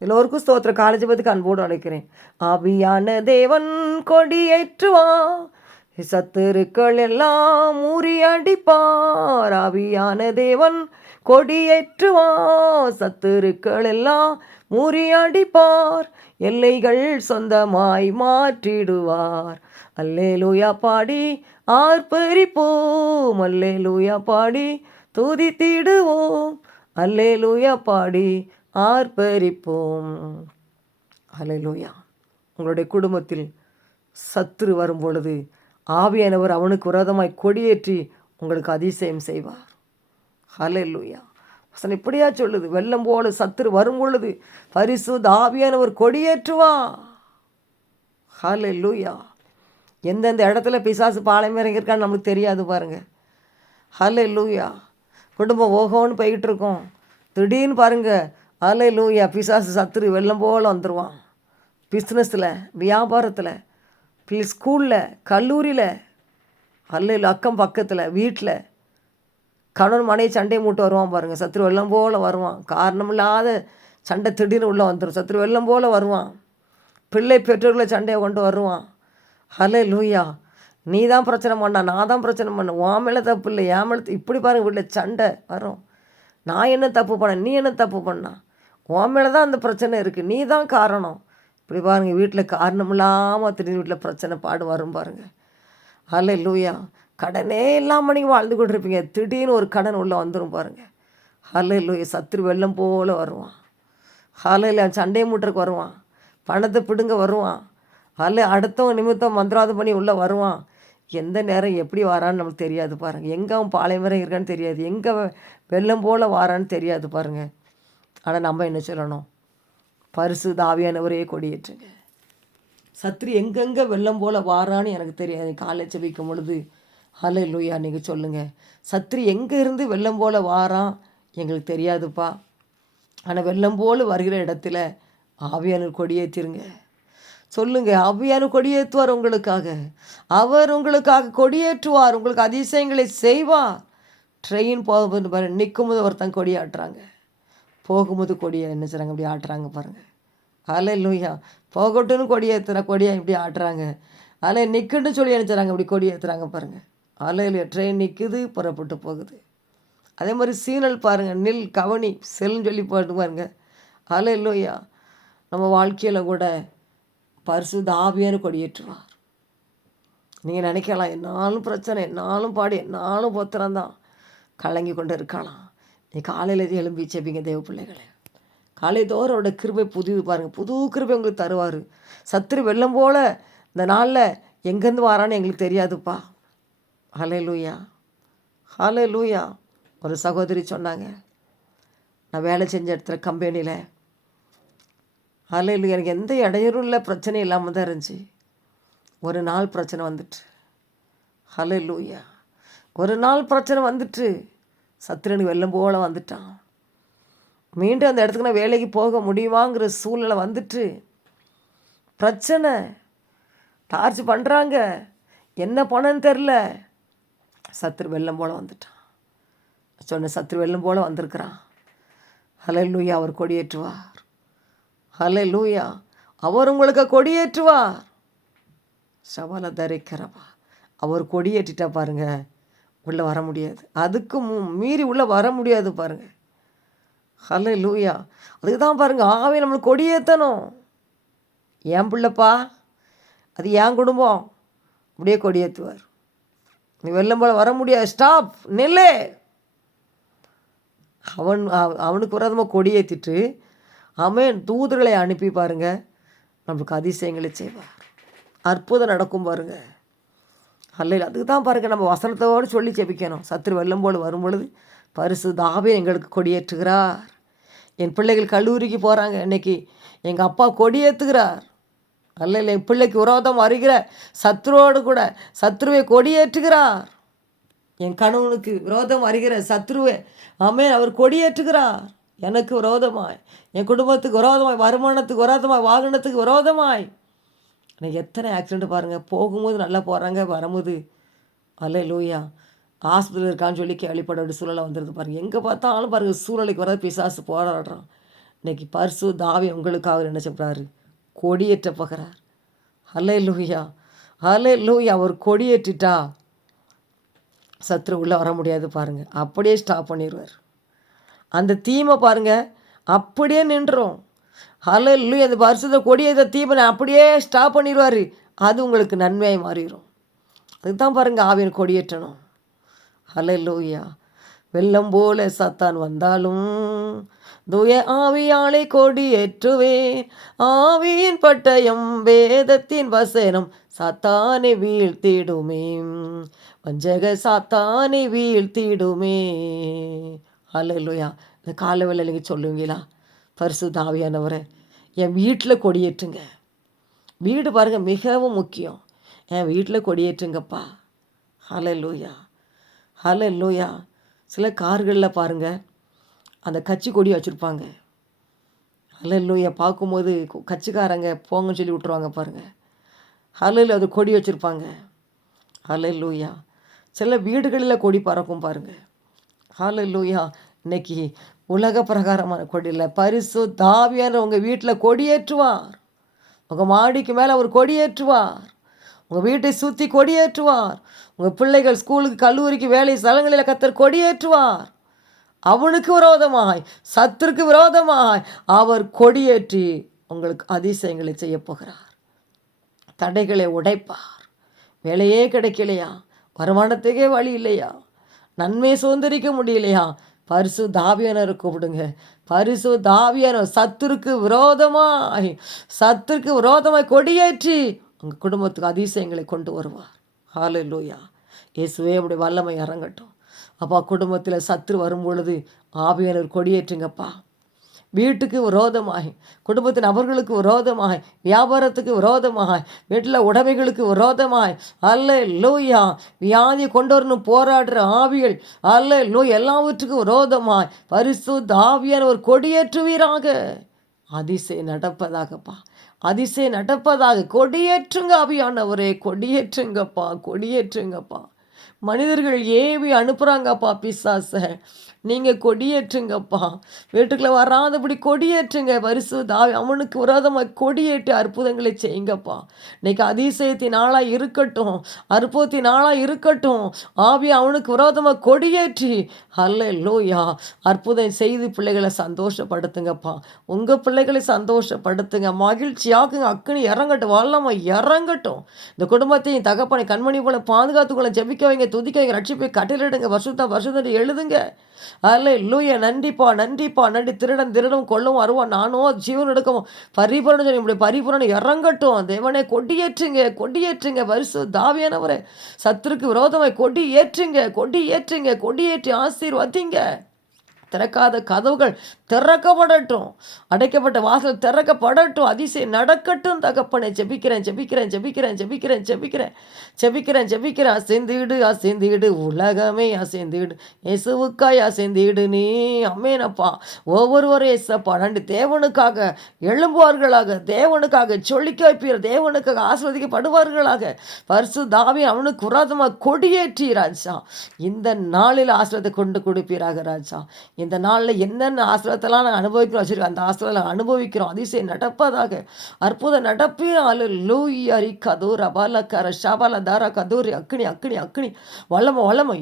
எல்லோருக்கும் ஸ்தோத்திர காலேஜ் பத்துக்கு அன்போடு அழைக்கிறேன். ஆவியான தேவன் கொடியேற்றுவா சத்துருக்கள் எல்லாம் முறியடிப்பார் ஆவியான தேவன் கொடியேற்றுவா சத்துருக்கள் எல்லாம் முறியடிப்பார் எல்லைகள் சொந்தமாய் மாற்றிடுவார். அல்லே லூயா பாடி ஆர்ப்பரிப்போம். அல்லேலூயா பாடி துதித்திடுவோம். அல்லேலூயா பாடி ஆர்ப்பரிப்போம். அல்லேலூயா உங்களுடைய குடும்பத்தில் சத்துரு வரும் பொழுது ஆவியானவர் அவனுக்கு விரோதமாய் கொடியேற்றி உங்களுக்கு அதிசயம் செய்வார். ஹலெல்லூயா வசனம் இப்படியா சொல்லுது? வெள்ளம் போல சத்துரு வரும் பொழுது பரிசு தாவியானவர் கொடியேற்றுவா ஹலெல்லூயா எந்தெந்த இடத்துல பிசாசு பாலம் இறங்கியிருக்கான்னு நம்மளுக்கு தெரியாது பாருங்க. ஹலெல்லூயா குடும்பம் ஓகோன்னு போய்கிட்டு இருக்கோம். திடீர்னு பாருங்கள் பாருங்க ஹalleluya பிசாசு சத்துரு வெள்ளம் போல் வந்துடுவான் பிஸ்னஸில் வியாபாரத்தில் பிள்ளை ஸ்கூலில் கல்லூரியில் அல்ல அக்கம் பக்கத்தில் வீட்டில் கணவன் மனைவி சண்டையை மூட்டு வருவான் பாருங்கள் சத்ரு வெள்ளம் போல் வருவான். காரணம் இல்லாத சண்டை திடீர்னு உள்ளே வந்துடும் சத்ரு வெள்ளம் போல் வருவான். பிள்ளை பெற்றோர்களை சண்டையை கொண்டு வருவான். ஹலே லூயா நீ தான் பிரச்சனை பண்ணா நான் தான் பிரச்சனை பண்ண. உன் மேலே தப்பு இல்லை என் மேலே இப்படி பாருங்கள் வீட்டில் சண்டை வரும். நான் என்ன தப்பு பண்ணேன்? நீ என்ன தப்பு பண்ணா? உன் மேலே தான் அந்த பிரச்சனை இருக்குது நீ தான் காரணம். இப்படி பாருங்கள் வீட்டில் காரணம் இல்லாமல் திடீர்னு வீட்டில் பிரச்சனை பாடு வரும் பாருங்கள் அல்ல லூயா கடனே இல்லாமல் நீங்கள் வாழ்ந்து கொண்டிருப்பீங்க. திடீர்னு ஒரு கடன் உள்ளே வந்துடும் பாருங்கள் ஹலே லூயா சத்துரு வெள்ளம் போல் வருவான். ஹலையில் சண்டையை மூட்டுறக்கு வருவான். பணத்தை பிடுங்க வருவான். அல்ல அடுத்தவன் நிமித்தம் மந்திராதம் பண்ணி உள்ளே வருவான். எந்த நேரம் எப்படி வாரான்னு நமக்கு தெரியாது பாருங்கள் எங்கே அவன் பாளையம் வரை இருக்கான்னு தெரியாது. எங்கே வெள்ளம் போல் வாரான்னு தெரியாது பாருங்கள் ஆனால் நம்ம என்ன சொல்லணும்? பரிசு தாவியானவரே கொடியேற்றுங்க. சத்ரி எங்கெங்கே வெள்ளம் போல் வாரான்னு எனக்கு தெரியாது. காலேஜ் வைக்கும் பொழுது ஹலோ லூயா நீங்கள் சொல்லுங்கள் சத்ரி எங்கே இருந்து வெள்ளம் போல் வாரான்? எங்களுக்கு தெரியாதுப்பா. ஆனால் வெள்ளம் போல் வருகிற இடத்துல ஆவியானவர் கொடியேற்றிருங்க. சொல்லுங்க ஆவியானவர் கொடியேற்றுவார் உங்களுக்காக. அவர் உங்களுக்காக கொடியேற்றுவார். உங்களுக்கு அதிசயங்களை செய்வார். ட்ரெயின் போக நிற்கும் நிற்கும்போது ஒருத்தன் கொடியாட்டுறாங்க. போகும்போது கொடியை என்ன செய்கிறாங்க இப்படி ஆட்டுறாங்க பாருங்கள் அலை லூயா போகட்டும்னு கொடி ஏற்றுற கொடியை இப்படி ஆட்டுறாங்க. அலை நிற்குன்னு சொல்லி நினச்சாங்க இப்படி கொடி ஏற்றுறாங்க பாருங்கள் அலையில் ட்ரெயின் நிற்குது புறப்பட்டு போகுது. அதே மாதிரி சீனல் பாருங்கள் நில் கவனி செல்னு சொல்லி போட்டு பாருங்க. அலை லூயா நம்ம வாழ்க்கையில் கூட பரிசு தாவியான கொடியேற்றுவார். நீங்கள் நினைக்கலாம் என்னாலும் பிரச்சனை என்னாலும் பாடி என்னாலும் பொத்திரம்தான் கலங்கி கொண்டு இருக்கலாம். நீ காலையில் எழும்பி செப்பிங்க தேவ பிள்ளைகளை. காலை தோறும் அவரோட கிருபை புதிது பாருங்கள் புது கிருபை உங்களுக்கு தருவார். சத்துரு வெள்ளம் போல் இந்த நாளில் எங்கேருந்து வரான்னு எங்களுக்கு தெரியாதுப்பா. ஹலே லூயா ஹலே லூயா ஒரு சகோதரி சொன்னாங்க நான் வேலை செஞ்ச இடத்துல கம்பெனியில். ஹலே லூயா எனக்கு எந்த இடையூறும் இல்லை பிரச்சனை இல்லாமல் தான் இருந்துச்சு. ஒரு நாள் பிரச்சனை வந்துட்டு. ஹலே லூயா ஒரு நாள் பிரச்சனை வந்துட்டு. சத்திரனு வெள்ளம் போல் வந்துட்டான். மீண்டும் அந்த இடத்துக்கு நான் வேலைக்கு போக முடியுமாங்கிற சூழ்நிலை வந்துட்டு. பிரச்சனை. டார்ச் பண்ணுறாங்க என்ன பணம்னு தெரில சத்ரு வெள்ளம் போல் வந்துட்டான். சொன்ன சத்துரு வெள்ளம் போல் வந்திருக்கிறான். ஹலை லூயா அவர் கொடியேற்றுவார். ஹலை லூயா அவர் உங்களுக்கு கொடியேற்றுவார். சவாலை தரிக்கிறவா. அவர் கொடியேற்றிட்டா பாருங்கள் உள்ளே வர முடியாது. அதுக்கு மு- மீறி உள்ளே வர முடியாது பாருங்கள் ஹலோ லூயா அதுக்கு தான் பாருங்கள் ஆவே நம்மளுக்கு கொடியேற்றணும் என் பிள்ளைப்பா? அது என் குடும்பம்? அப்படியே கொடியேற்றுவார் நீ வெள்ளம் போல் வர முடியாது. ஸ்டாப் நில்லு. அவன் அவனுக்கு விரோதமாக கொடியேற்றிட்டு அவன் தூதர்களை அனுப்பி பாருங்க. நம்மளுக்கு அதிசயங்களை செய்வார். அற்புதம் நடக்கும் பாருங்கள் அல்ல அதுக்கு தான் பாருங்கள் நம்ம வசனத்தோடு சொல்லி ஜெபிக்கணும். சத்துரு வெள்ளம் போல் வரும் பொழுது பரிசு தாவே எங்களுக்கு கொடியேற்றுகிறார். என் பிள்ளைகள் கல்லூரிக்கு போகிறாங்க இன்னைக்கு எங்கள் அப்பா கொடியேற்றுகிறார். அல்ல இல்லை என் பிள்ளைக்கு விரோதம் வருகிற சத்ருவோடு கூட சத்ருவை கொடியேற்றுகிறார். என் கணவனுக்கு விரோதம் வருகிற சத்ருவை அமே அவர் கொடியேற்றுகிறார். எனக்கு விரோதமாய் என் குடும்பத்துக்கு விரோதமாய் வருமானத்துக்கு விரோதமாய் வாகனத்துக்கு விரோதமாய் இன்னைக்கு எத்தனை ஆக்சிடென்ட் பாருங்கள் போகும்போது நல்லா போகிறாங்க வரும்போது அல்ல லூயா ஹாஸ்பிட்டல் இருக்கான்னு சொல்லி கேள்விப்பட வேண்டிய சூழலை வந்துடுது பாருங்கள் எங்கே பார்த்தாலும் பாருங்கள் சூழலுக்கு வர பிசாசு போராடுறான். இன்னைக்கு பரிசு தாவி உங்களுக்காக என்ன சொல்கிறாரு கொடியேற்ற போகிறார். அல்ல லூயா அல்ல லூயா அவர் கொடியேற்றிட்டா? சத்ரு உள்ளே வர முடியாது பாருங்கள் அப்படியே ஸ்டாப் பண்ணிடுவார் அந்த தீமை பாருங்கள் அப்படியே நின்றோம் ஹலோ இல்லை அந்த கொடியை கொடியேற்ற தீபனை அப்படியே ஸ்டாப் பண்ணிடுவார். அது உங்களுக்கு நன்மையாக மாறிடும் அதுக்கு தான் பாருங்கள் ஆவியன் கொடியேற்றணும். ஹலோ லூயா வெள்ளம் போல சத்தான் வந்தாலும் தூய ஆவியாளை கொடியேற்றுவேன். ஆவியின் பட்டயம் வேதத்தின் வசனம் சாத்தானை வீழ்த்திடுமே. வஞ்சக சாத்தானை வீழ்த்திடுமே. அல்லையா இந்த கால நீங்கள் சொல்லுவீங்களா? பரிசு தாவியானவரை என் வீட்டில் கொடியேற்றுங்க. வீடு பாருங்கள் மிகவும் முக்கியம். என் வீட்டில் கொடியேற்றுங்கப்பா. ஹலோ லூயா ஹலோ லூயா சில கார்களில் பாருங்கள் அந்த கட்சி கொடி வச்சுருப்பாங்க. ஹலோ லூயா பார்க்கும்போது கட்சிக்காரங்க போங்கன்னு சொல்லி விட்ருவாங்க பாருங்கள் ஹலோவில் அது கொடி வச்சுருப்பாங்க. ஹலோ லூயா சில வீடுகளில் கொடி பறக்கும் பாருங்கள் ஹலோ லூயா இன்னைக்கு உலக பிரகாரமான கொடியில் பரிசு தாவியான உங்கள் வீட்டில் கொடியேற்றுவார். உங்கள் மாடிக்கு மேலே அவர் கொடியேற்றுவார். உங்கள் வீட்டை சுற்றி கொடியேற்றுவார். உங்கள் பிள்ளைகள் ஸ்கூலுக்கு கல்லூரிக்கு வேலை ஸ்தலங்களில் கத்தர் கொடியேற்றுவார். அவனுக்கு விரோதமாய் சத்துருக்கு விரோதமாய் அவர் கொடியேற்றி உங்களுக்கு அதிசயங்களை செய்ய போகிறார். தடைகளை உடைப்பார். வேலையே கிடைக்கலையா? வருமானத்துக்கே வழி இல்லையா? நன்மை சுதந்திரிக்க முடியலையா? பரிசு தாவியனரை கூப்பிடுங்க. பரிசு தாவியனர் சத்துருக்கு விரோதமாய் சத்துருக்கு விரோதமாய் கொடியேற்றி உங்கள் குடும்பத்துக்கு அதிசயங்களை கொண்டு வருவார். ஹாலு லூயா இயேசுவே அப்படி வல்லமை இறங்கட்டும். அப்பா குடும்பத்தில் சத்துரு வரும் பொழுது ஆவியனர் கொடியேற்றுங்கப்பா. வீட்டுக்கு விரோதமாய் குடும்பத்தின் நபர்களுக்கு விரோதமாக வியாபாரத்துக்கு விரோதமாக வீட்டில் உடைமைகளுக்கு விரோதமாய் அல்ல லூயா வியாதி கொண்டு வரணும் போராடுற ஆவிகள் அல்ல லூ எல்லாவற்றுக்கும் விரோதமாய் பரிசு தாவியான ஒரு கொடியேற்றுவீராக. அதிசயம் நடப்பதாகப்பா அதிசயம் நடப்பதாக கொடியேற்றுங்க ஆவியானவரே கொடியேற்றுங்கப்பா கொடியேற்றுங்கப்பா. மனிதர்கள் ஏவி அனுப்புகிறாங்கப்பா பிசாசை. நீங்கள் கொடியேற்றுங்கப்பா. வீட்டுக்குள்ளே வராதபடி கொடியேற்றுங்க. பரிசு தாவி அவனுக்கு விரோதமாக கொடியேற்றி அற்புதங்களை செய்யுங்கப்பா. இன்னைக்கு அதிசயத்தின் ஆளாக இருக்கட்டும். அற்புதத்தின் ஆளாக இருக்கட்டும். ஆவி அவனுக்கு விரோதமாக கொடியேற்றி. அல்ல லோயா அற்புதம் செய்து பிள்ளைகளை சந்தோஷப்படுத்துங்கப்பா. உங்கள் பிள்ளைகளை சந்தோஷப்படுத்துங்க. மகிழ்ச்சியாக்குங்க. அக்குனி இறங்கட்டும். வல்லமா இறங்கட்டும். இந்த குடும்பத்தையும் தகப்பனை கண்மணி போல பாதுகாத்துக்குள்ள ஜபிக்க வைங்க. துதிக்க வைங்க ரட்சிப்பை கட்டிலிடுங்க. வருஷத்தா வருஷத்தை எழுதுங்க. அல்ல லூய நன்றிப்பா நன்றிப்பா. நன்றி. திருடன் திருடும் கொள்ளவும் அருவான் நானும் ஜீவன் எடுக்கவும். பரிபூரணம் சொல்லி இப்படி பரிபூரணம் இறங்கட்டும். தேவனே கொடியேற்றுங்க கொடியேற்றுங்க. வரிசு தாவியானவரே. சத்துருக்கு விரோதமாய் கொடி ஏற்றுங்க கொடி ஏற்றுங்க கொடி ஏற்றி ஆசீர்வதிங்க. திறக்காத கதவுகள் திறக்கப்படட்டும். அடைக்கப்பட்ட வாசல் திறக்கப்படட்டும். அதிசயம் நடக்கட்டும் தகப்பனை. ஜெபிக்கிறேன் ஜெபிக்கிறேன் ஜெபிக்கிறேன் ஜெபிக்கிறேன் ஜெபிக்கிறேன். ஜெபிக்கிறேன் ஜெபிக்கிறேன். அசைந்துடு அசைந்துடு. உலகமே அசைந்துடு. இயேசுவுக்காய் அசைந்துடு நீ. அம்மேனப்பா ஒவ்வொருவரும் இயேசப்பா. நன்றி. தேவனுக்காக எழும்புவார்களாக. தேவனுக்காக சொல்லிக்க வைப்பீர். தேவனுக்காக ஆசிர்வதிக்கப்படுவார்களாக. பரிசு தாவி அவனுக்கு புராதமாக கொடியேற்றி ராஜா. இந்த நாளில் ஆசிரத்தை கொண்டு கொடுப்பீராக ராஜா. இந்த நாளில் என்னென்ன ஆசிரத்தெல்லாம் நாங்கள் அனுபவிக்கிறோம். வச்சுருக்கோம் அந்த ஆசிரத்தில் அனுபவிக்கிறோம். அதிசயம் நடப்பதாக. அற்புதம் நடப்பே ஆளு லூய் அரி கதூர் அபால கர ஷபால தாரா கதூரி அக்னி அக்னி அக்னி. வல்லம வல்லம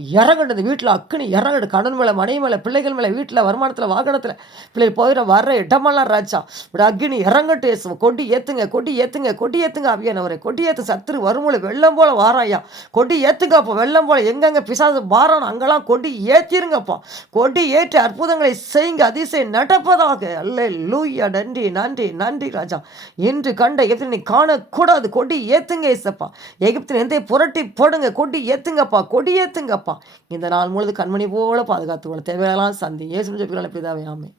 இந்த வீட்டில். அக்னி இறங்கட்டு கடன் மேலே மனை மேலே பிள்ளைகள் மேலே வீட்டில் வருமானத்தில் வாகனத்தில். பிள்ளை போயிட வர்ற இடமெல்லாம் ராஜா. இப்படி அக்னி இறங்கட்டு ஏசு கொடி ஏற்றுங்க கொட்டி ஏற்றுங்க கொட்டி ஏற்றுங்க அவியானவரை கொட்டி ஏற்று சத்துரு வரும்போது வெள்ளம் போல் வாராயா. கொடி ஏற்றுங்க அப்போ வெள்ளம் போல். எங்கெங்கே பிசாசு வாரானோ அங்கெல்லாம் கொட்டி ஏற்றிருங்கப்பா கொட்டி ஏற்றி அற்புதங்களை செய்யுங்க. அதிசயம் நடப்பதாக. அல்ல லூயா நன்றி நன்றி நன்றி ராஜா. என்று கண்ட எதிரினை காணக்கூடாது. கொடி ஏத்துங்க ஏசப்பா. எகிப்தின் எந்த புரட்டி போடுங்க. கொடி ஏத்துங்கப்பா கொடி ஏத்துங்கப்பா. இந்த நாள் முழுது கண்மணி போல பாதுகாத்துக்கொள்ள தேவையெல்லாம் சந்தி. ஏசு பிதாவே ஆமே